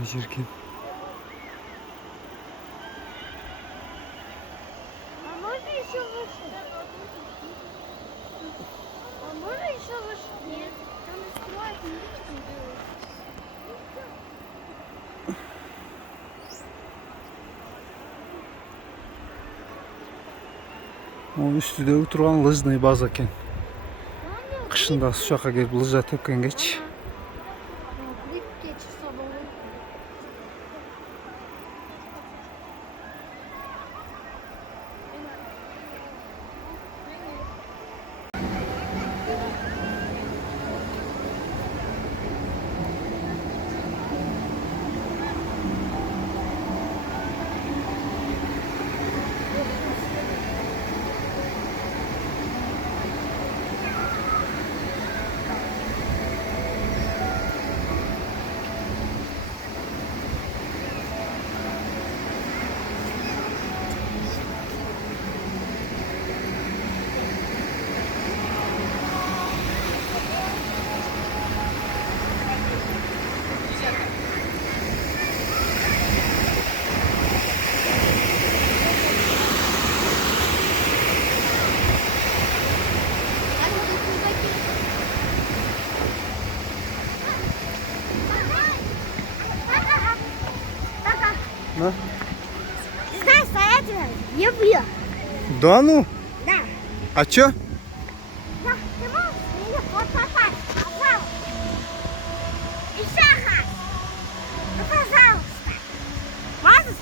Ne çirkin. O üstüde turgan lыжный база eкен. Kışında su şaka gelip lыжа tepken geç. Да? Знаешь, стоять люблю. Да ну? Да. А чё? Да, ты можешь меня вот попасть, пожалуйста. Еще раз. Ну, пожалуйста. Можешь?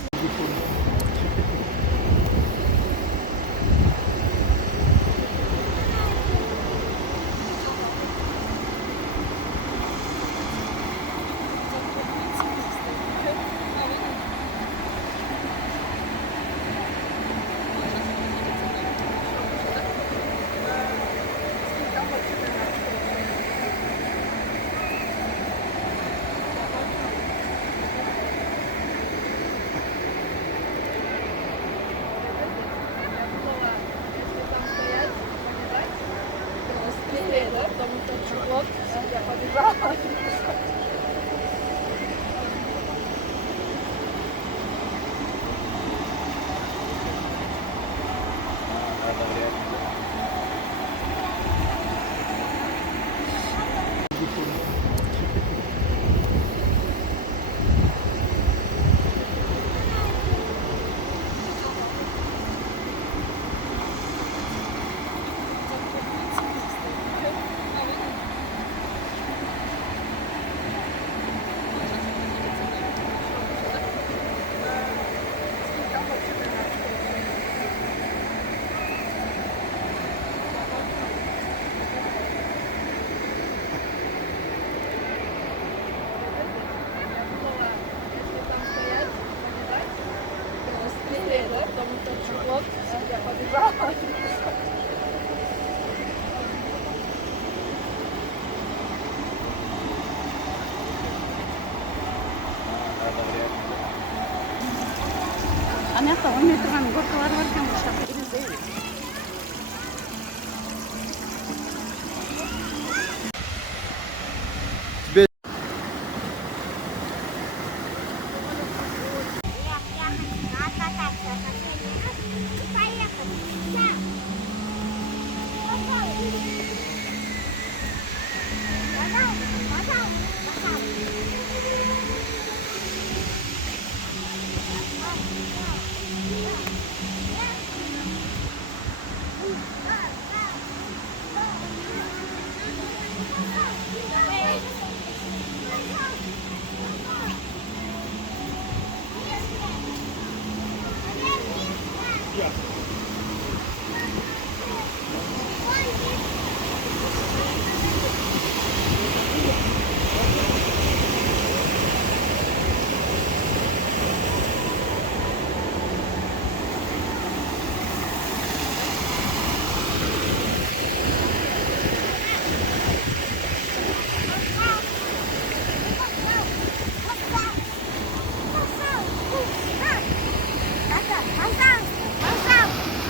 Ана жақта 10 метр ғана горкалары бар екен, бұл жаққа келмейді.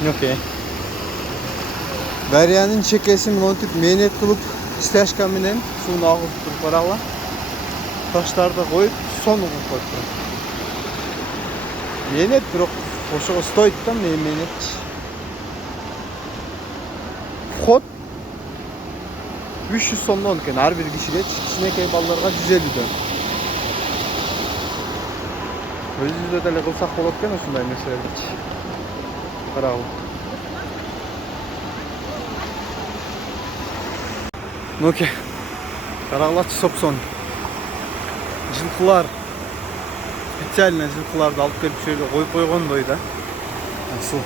Okey. Daryanın çekesi montuk menet kılıp stashka menen suunu agıp turup baragla. Taşlarda koyup sonu koyup turат. Menet бирок ошого стоит да менет. Вход 300 сомдон экен ар бир кишиге, кичинекей балдарга 150 дөн. Өзүбүздө деле кылсак болот экен ушундай нерселерди. Карабыл. Окей. Караглачы Сопсон. Жылкылар. Специально жылкыларды алып келип шöyle коюп койгондой да. Асыл.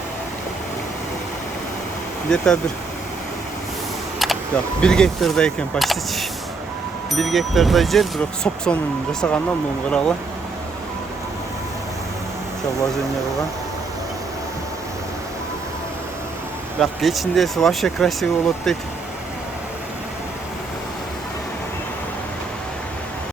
Где-то bir гектарда экен почти. 1 гектардай жер, бирок Сопсонун жасагандан муну карагыла. Вложение кылган. Бак кечиндеси вообще красиво болот дейт.